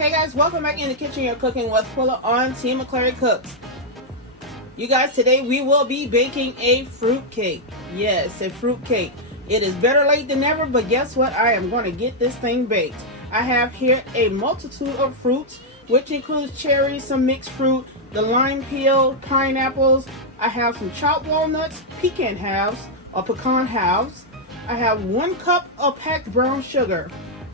Hey guys, welcome back in the kitchen. You're cooking with Quilla on Team McClary Cooks. You guys, today we will be baking a fruit cake. Yes, a fruit cake. It is better late than never, but guess what? I am going to get this thing baked. I have here a multitude of fruits, which includes cherries, some mixed fruit, the lime peel, pineapples. I have some chopped walnuts, pecan halves, or pecan halves. I have 1 cup of packed brown sugar,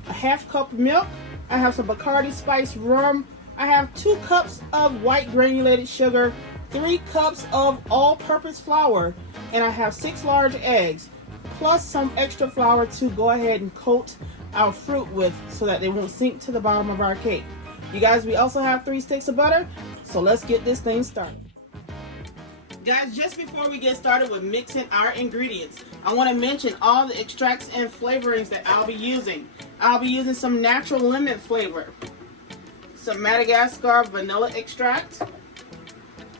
a half cup of milk. I have some Bacardi Spiced Rum. I have 2 cups of white granulated sugar, 3 cups of all-purpose flour, and I have 6 large eggs, plus some extra flour to go ahead and coat our fruit with so that they won't sink to the bottom of our cake. You guys, we also have 3 sticks of butter, so let's get this thing started. Guys, just before we get started with mixing our ingredients, I want to mention all the extracts and flavorings that I'll be using. I'll be using some natural lemon flavor, some Madagascar vanilla extract,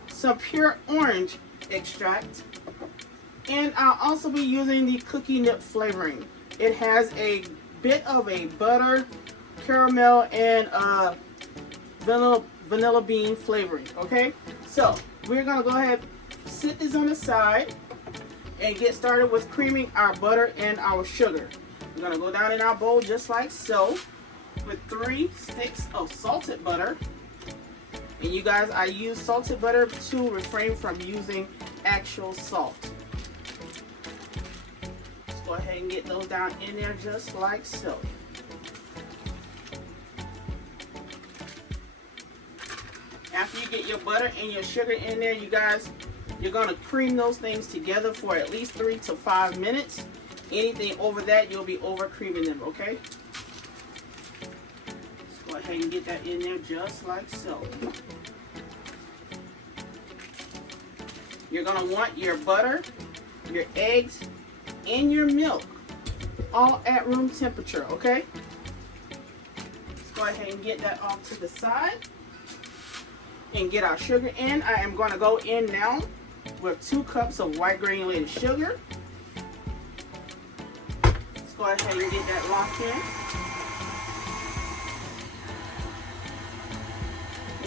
some pure orange extract, and I'll also be using the cookie nip flavoring. It has a bit of a butter, caramel, and vanilla bean flavoring. Okay, so we're gonna go ahead, sit this on the side, and get started with creaming our butter and our sugar. We're gonna go down in our bowl just like so with 3 sticks of salted butter. And you guys, I use salted butter to refrain from using actual salt. Let's go ahead and get those down in there just like so. After you get your butter and your sugar in there, you guys, you're going to cream those things together for at least 3 to 5 minutes. Anything over that, you'll be over creaming them, okay? Let's go ahead and get that in there just like so. You're going to want your butter, your eggs, and your milk all at room temperature, okay? Let's go ahead and get that off to the side and get our sugar in. I am going to go in now with 2 cups of white granulated sugar. Let's go ahead and get that locked in.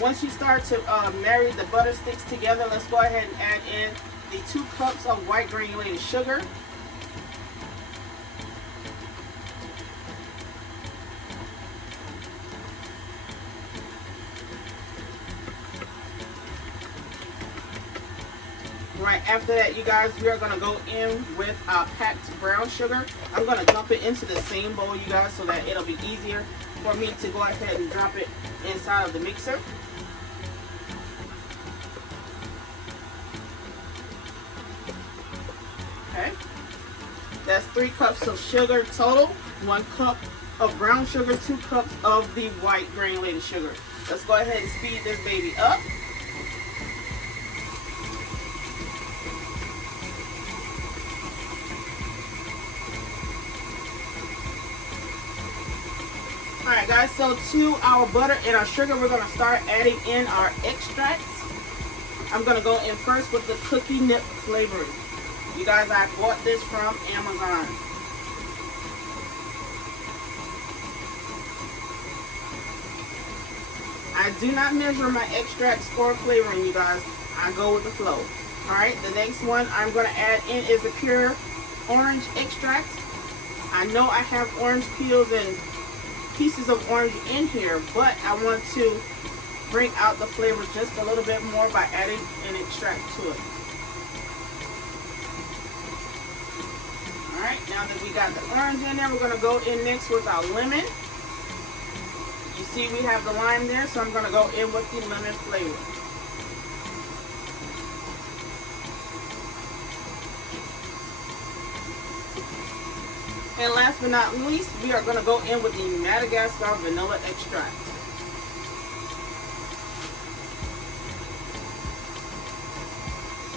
Once you start to marry the butter sticks together, let's go ahead and add in the 2 cups of white granulated sugar. Right after that, you guys, we are going to go in with our packed brown sugar. I'm going to dump it into the same bowl, you guys, so that it'll be easier for me to go ahead and drop it inside of the mixer. Okay, that's 3 cups of sugar total, 1 cup of brown sugar, 2 cups of the white granulated sugar. Let's go ahead and speed this baby up. Alright guys, so to our butter and our sugar, we're going to start adding in our extracts. I'm going to go in first with the cookie nip flavoring. You guys, I bought this from Amazon. I do not measure my extracts for flavoring, you guys. I go with the flow. Alright, the next one I'm going to add in is the pure orange extract. I know I have orange peels and pieces of orange in here, but I want to bring out the flavor just a little bit more by adding an extract to it. Alright, now that we got the orange in there, we're going to go in next with our lemon. You see we have the lime there, so I'm going to go in with the lemon flavor. And last but not least, we are going to go in with the Madagascar vanilla extract.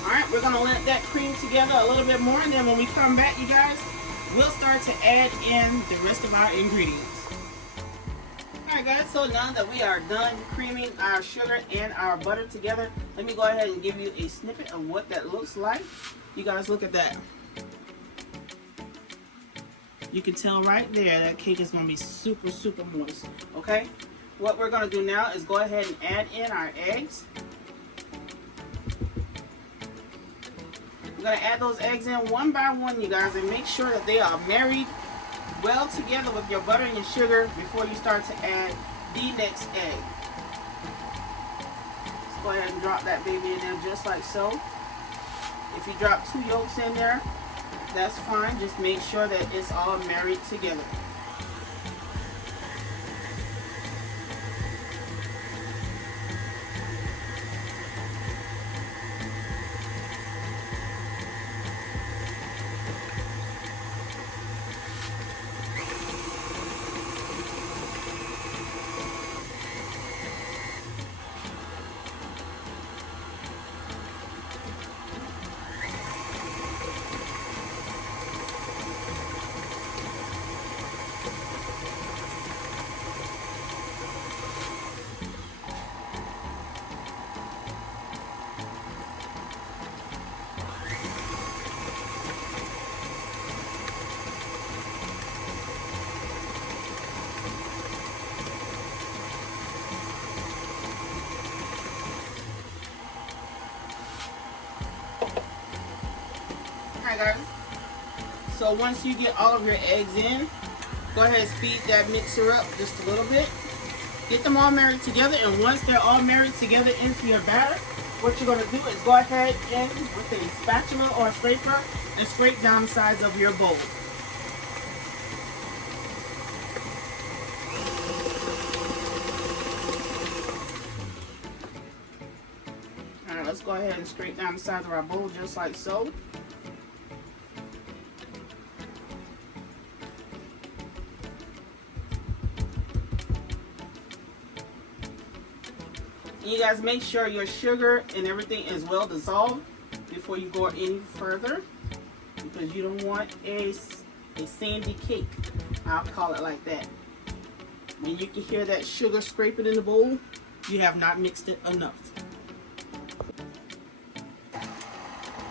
Alright, we're going to let that cream together a little bit more, and then when we come back, you guys, we'll start to add in the rest of our ingredients. Alright guys, so now that we are done creaming our sugar and our butter together, let me go ahead and give you a snippet of what that looks like. You guys, look at that. You can tell right there that cake is going to be super, super moist. Okay? What we're going to do now is go ahead and add in our eggs. We're going to add those eggs in one by one, you guys, and make sure that they are married well together with your butter and your sugar before you start to add the next egg. Let's go ahead and drop that baby in there just like so. If you drop 2 yolks in there, that's fine. Just make sure that it's all married together. Alright guys, so once you get all of your eggs in, go ahead and speed that mixer up just a little bit. Get them all married together, and once they're all married together into your batter, what you're going to do is go ahead and with a spatula or a scraper and scrape down the sides of your bowl. Alright, let's go ahead and scrape down the sides of our bowl just like so. You guys make sure your sugar and everything is well dissolved before you go any further, because you don't want a sandy cake. I'll call it like that. When you can hear that sugar scraping in the bowl, you have not mixed it enough.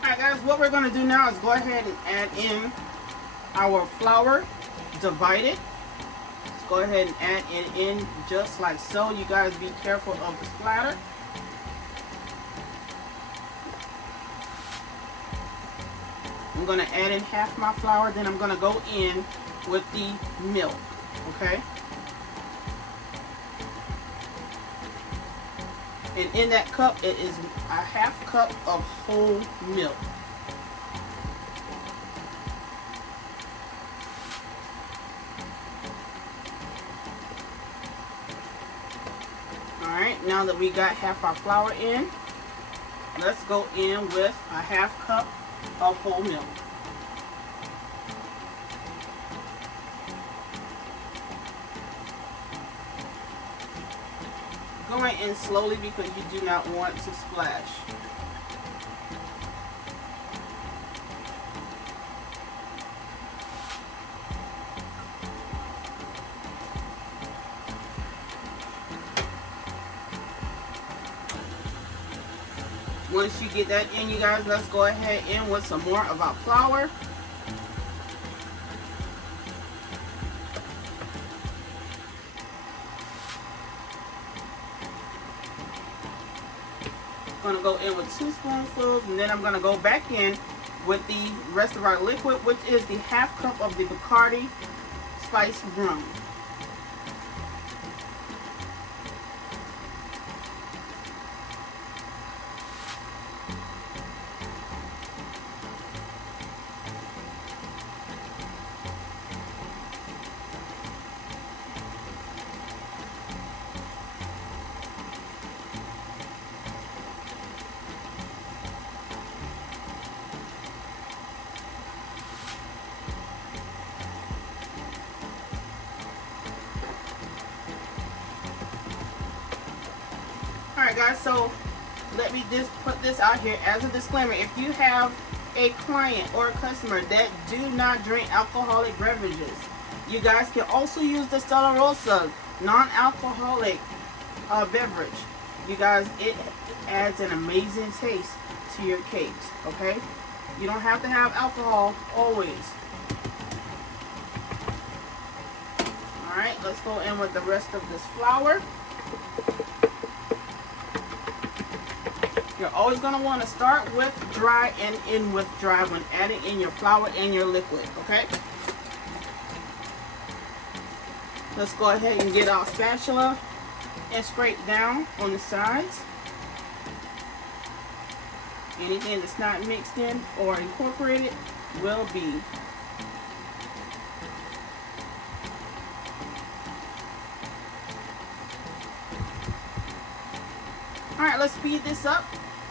Alright guys, what we're going to do now is go ahead and add in our flour, divided. Go ahead and add it in just like so. You guys be careful of the splatter. I'm going to add in half my flour, then I'm going to go in with the milk, okay? And in that cup, it is a half cup of whole milk. Alright, now that we got half our flour in, let's go in with a half cup of whole milk. Going in slowly because you do not want to splash. Once you get that in, you guys, let's go ahead in with some more of our flour. I'm going to go in with 2 spoonfuls, and then I'm going to go back in with the rest of our liquid, which is the half cup of the Bacardi Spiced Rum. Alright guys, so let me just put this out here as a disclaimer. If you have a client or a customer that do not drink alcoholic beverages, you guys can also use the Stella Rosa non-alcoholic beverage. You guys, it adds an amazing taste to your cakes, okay? You don't have to have alcohol always. Alright, let's go in with the rest of this flour. You're always going to want to start with dry and end with dry when adding in your flour and your liquid, okay? Let's go ahead and get our spatula and scrape down on the sides. Anything that's not mixed in or incorporated will be. Alright, let's speed this up.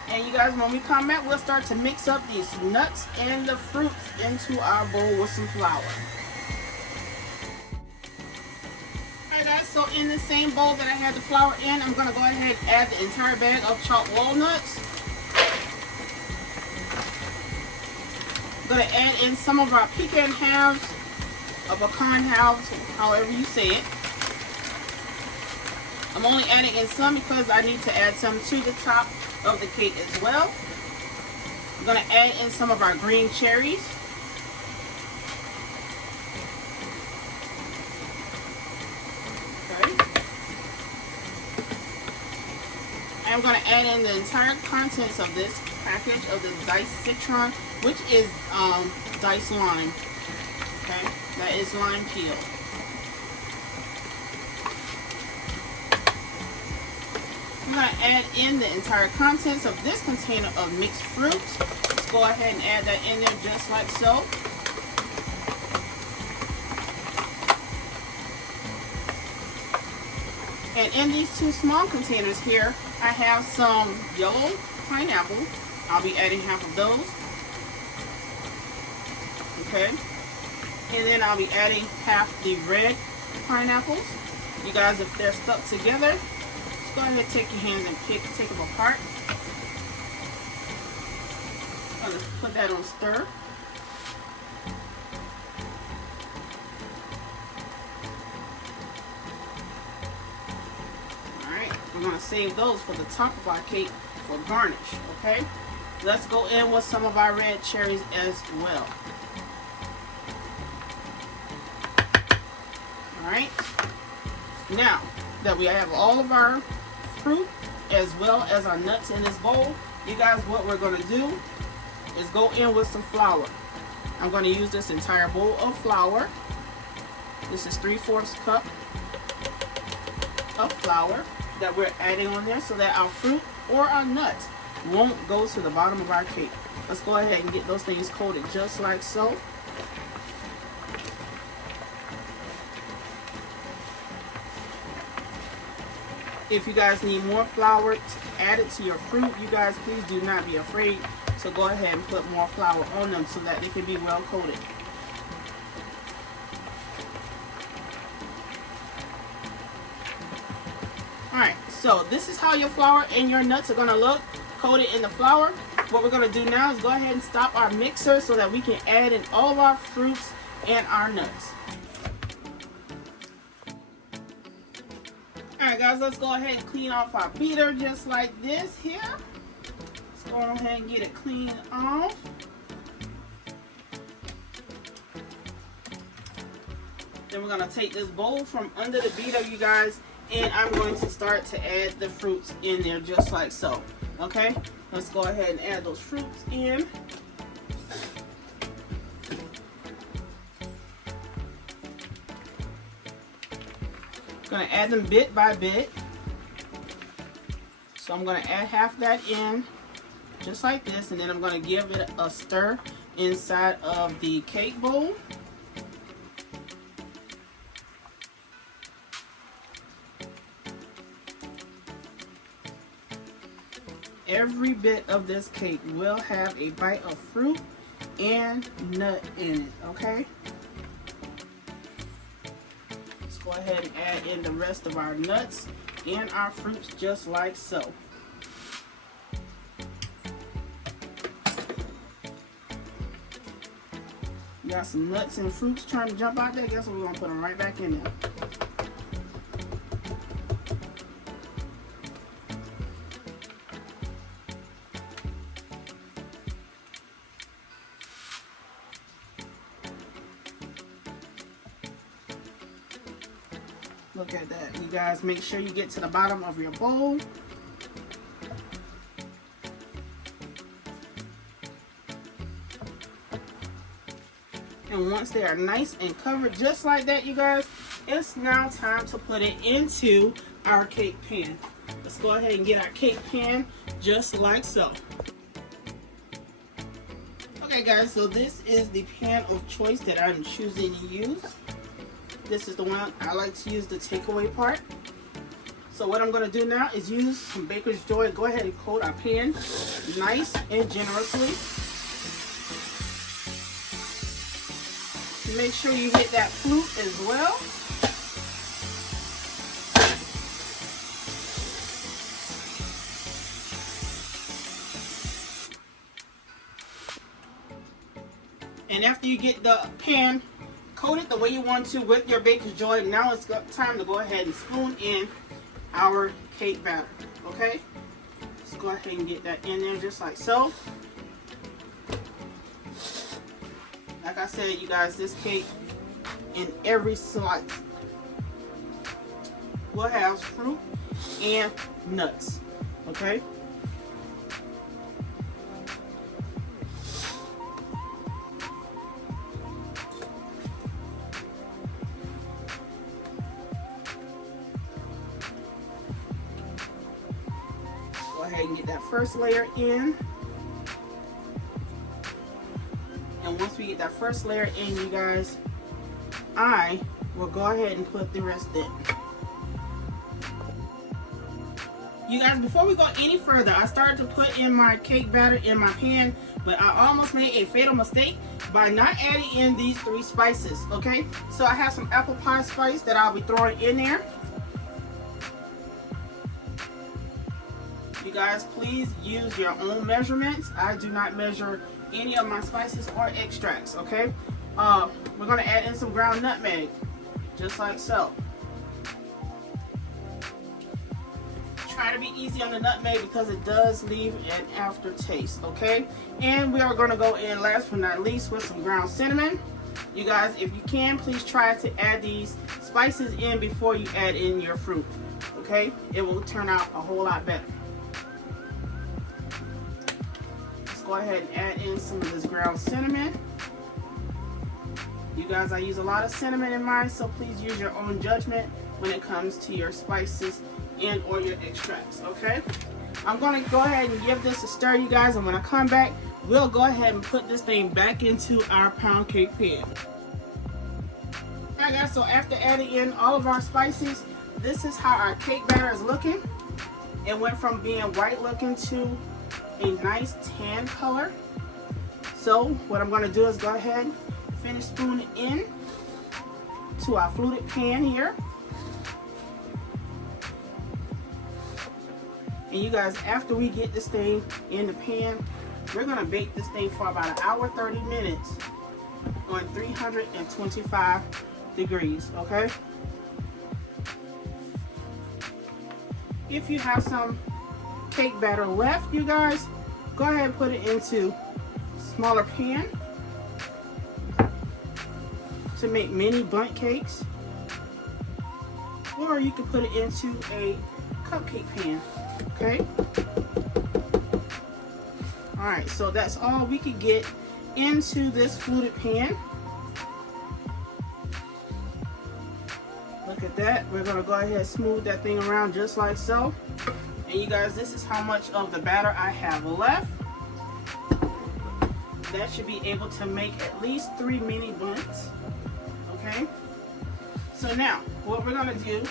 And you guys, when we come back, we'll start to mix up these nuts and the fruits into our bowl with some flour. Alright guys, so in the same bowl that I had the flour in, I'm going to go ahead and add the entire bag of chopped walnuts. I'm going to add in some of our pecan halves, or pecan halves, however you say it. I'm only adding in some because I need to add some to the top of the cake as well. I'm going to add in some of our green cherries. Okay. I'm going to add in the entire contents of this package of the diced citron, which is diced lime. Okay, that is lime peel. I'm going to add in the entire contents of this container of mixed fruits. Let's go ahead and add that in there just like so. And in these two small containers here, I have some yellow pineapple. I'll be adding half of those. Okay. And then I'll be adding half the red pineapples. You guys, if they're stuck together, go ahead and take your hands and take them apart. I'm going to put that on stir. Alright, we're going to save those for the top of our cake for garnish, okay? Let's go in with some of our red cherries as well. Alright, now that we have all of our fruit as well as our nuts in this bowl, you guys, what we're going to do is go in with some flour. I'm going to use this entire bowl of flour. This is 3/4 cup of flour that we're adding on there so that our fruit or our nuts won't go to the bottom of our cake. Let's go ahead and get those things coated just like so. If you guys need more flour added to your fruit, you guys, please do not be afraid to go ahead and put more flour on them so that they can be well coated. Alright, so this is how your flour and your nuts are going to look coated in the flour. What we're going to do now is go ahead and stop our mixer so that we can add in all of our fruits and our nuts. Alright guys, let's go ahead and clean off our beater just like this here. Let's go ahead and get it cleaned off. Then we're going to take this bowl from under the beater, you guys, and I'm going to start to add the fruits in there just like so. Okay, let's go ahead and add those fruits in. Going to add them bit by bit. So I'm going to add half that in just like this, and then I'm going to give it a stir inside of the cake bowl. Every bit of this cake will have a bite of fruit and nut in it, okay? Go ahead and add in the rest of our nuts and our fruits just like so. You got some nuts and fruits trying to jump out there. Guess what? We're going to put them right back in there. Look at that. You guys make sure you get to the bottom of your bowl. And once they are nice and covered just like that, you guys, it's now time to put it into our cake pan. Let's go ahead and get our cake pan just like so. Okay guys, so this is the pan of choice that I'm choosing to use. This is the one I like to use, the takeaway part. So what I'm going to do now is use some Baker's Joy. Go ahead and coat our pan nice and generously. Make sure you hit that flute as well. And after you get the pan coated the way you want to with your Baker's Joy, now it's time to go ahead and spoon in our cake batter. Okay? Let's go ahead and get that in there just like so. Like I said, you guys, this cake in every slice will have fruit and nuts. Okay? Go ahead and get that first layer in. And once we get that first layer in, you guys, I will go ahead and put the rest in. You guys, before we go any further, I started to put in my cake batter in my pan, but I almost made a fatal mistake by not adding in these 3 spices, okay? So I have some apple pie spice that I'll be throwing in there. You guys, please use your own measurements. I do not measure any of my spices or extracts, okay? We're gonna add in some ground nutmeg, just like so. Try to be easy on the nutmeg because it does leave an aftertaste, okay? And we are gonna go in last but not least with some ground cinnamon. You guys, if you can, please try to add these spices in before you add in your fruit, okay? It will turn out a whole lot better. Go ahead and add in some of this ground cinnamon. You guys, I use a lot of cinnamon in mine, so please use your own judgment when it comes to your spices and or your extracts, okay? I'm going to go ahead and give this a stir, you guys, and when I come back, we'll go ahead and put this thing back into our pound cake pan. Alright guys, so after adding in all of our spices, this is how our cake batter is looking. It went from being white looking to a nice tan color. So what I'm going to do is go ahead and finish spooning in to our fluted pan here. And you guys, after we get this thing in the pan, we're going to bake this thing for about 1 hour 30 minutes on 325 degrees, okay? If you have some cake batter left, you guys, go ahead and put it into a smaller pan to make mini bundt cakes, or you can put it into a cupcake pan, okay? Alright, so that's all we can get into this fluted pan. Look at that. We're going to go ahead and smooth that thing around just like so. And you guys, this is how much of the batter I have left. That should be able to make at least 3 mini buns. Okay? So now, what we're going to do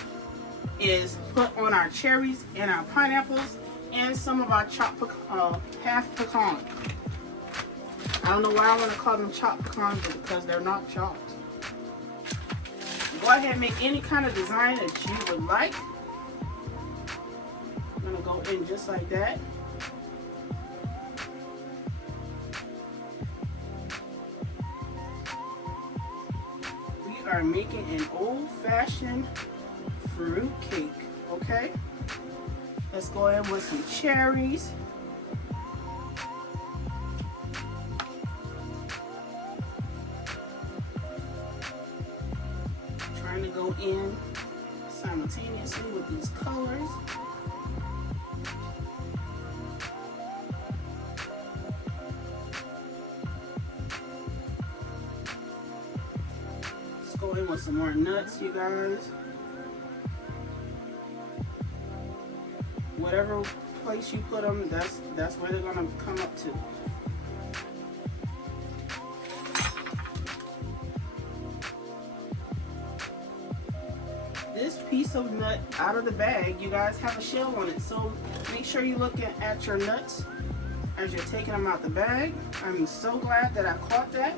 is put on our cherries and our pineapples and some of our chopped half pecan. I don't know why I want to call them chopped pecans, because they're not chopped. Go ahead and make any kind of design that you would like. I'm going to go in just like that. We are making an old-fashioned fruit cake, okay? Let's go in with some cherries. Trying to go in happy with these colors. Let's go in with some more nuts, you guys. Whatever place you put them, that's where they're gonna come up to. This piece of nut out of the bag, you guys, have a shell on it, so make sure you look at your nuts as you're taking them out the bag. I'm so glad that I caught that.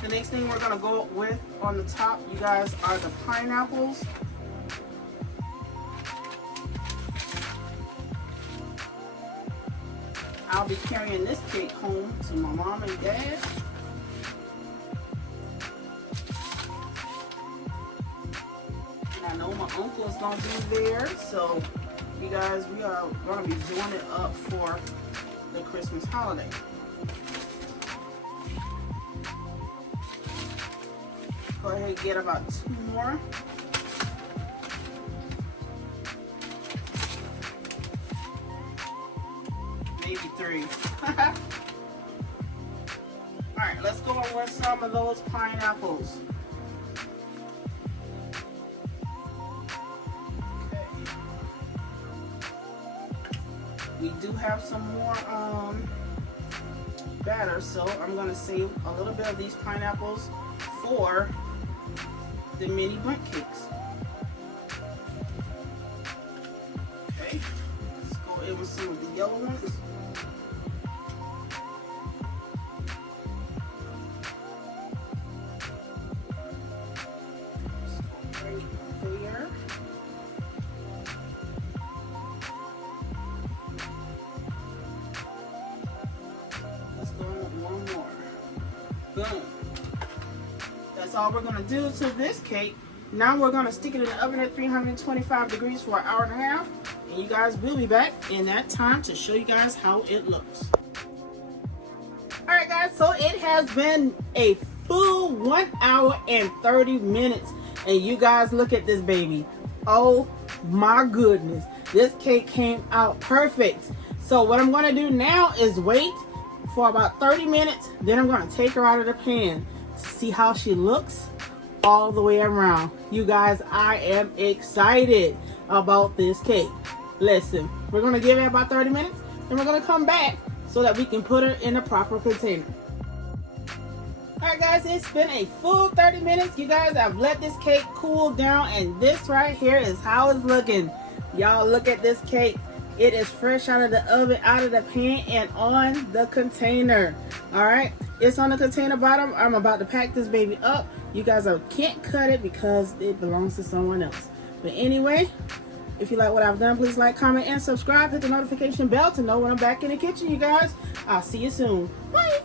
The next thing we're gonna go with on the top, you guys, are the pineapples. I'll be carrying this cake home to my mom and dad. And I know my uncle is gonna be there, so you guys, we are gonna be doing it up for the Christmas holiday. Go ahead and get about 2 more. Maybe 3. Alright, let's go on with some of those pineapples. Okay. We do have some more batter, so I'm going to save a little bit of these pineapples for the mini bundt cakes. Okay, let's go in with some of the yellow ones. Let's go right there. Let's go in with one more. Boom. That's all we're going to do to this cake. Now we're going to stick it in the oven at 325 degrees for an hour and a half. And you guys will be back in that time to show you guys how it looks. Alright guys, so it has been a full 1 hour and 30 minutes. And you guys, look at this baby. Oh my goodness. This cake came out perfect. So what I'm going to do now is wait for about 30 minutes. Then I'm going to take her out of the pan. See how she looks all the way around. You guys, I am excited about this cake. Listen, we're going to give it about 30 minutes and we're going to come back so that we can put her in a proper container. Alright guys, it's been a full 30 minutes. You guys, I've let this cake cool down and this right here is how it's looking. Y'all, look at this cake. It is fresh out of the oven, out of the pan, and on the container. Alright, it's on the container bottom. I'm about to pack this baby up. You guys can't cut it because it belongs to someone else. But anyway, if you like what I've done, please like, comment, and subscribe. Hit the notification bell to know when I'm back in the kitchen, you guys. I'll see you soon. Bye!